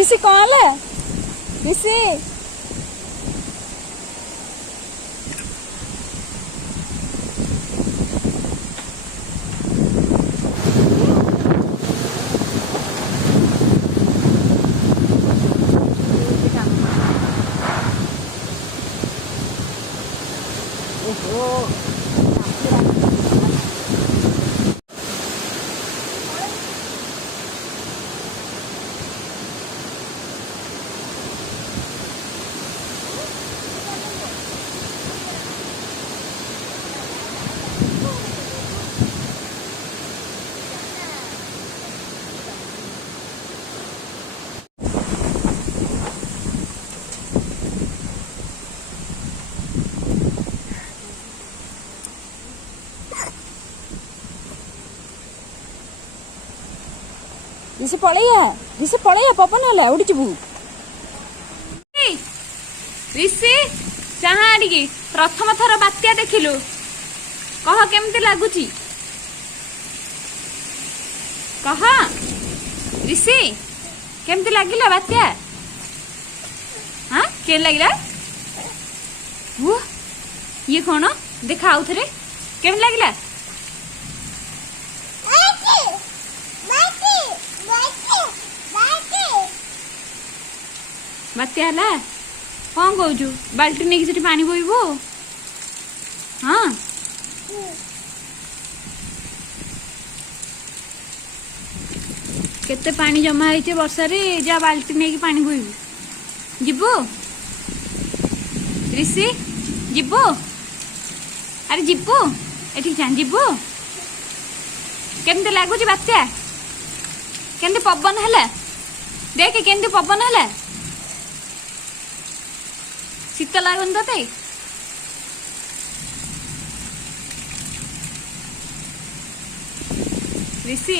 ऋषि कौन है ऋषि? ऋषि पलैया पवन है उड़ी जीवु। ऋषि चाहा आडिकी प्रथम थर बात्या देखिलु कह केमती लागुची कह ऋषि केमती लागिला बात्या? हाँ के लागिला? वो ये कौन देखा आउ थरे केमती लागिला? बात्या हला कौन कहू बाल्टी नहीं कि पानी बोईबो? हाँ केते पानी जमा है वर्षा रे जा बाल्टी नहीं कि पानी बोईबो जीवो ऋषि जीवो अरे जीवो एठी जा जीवो केमते लागुची बात्या केमते पवन हला देख केमते पवन हला शीत लागुन तते ऋषि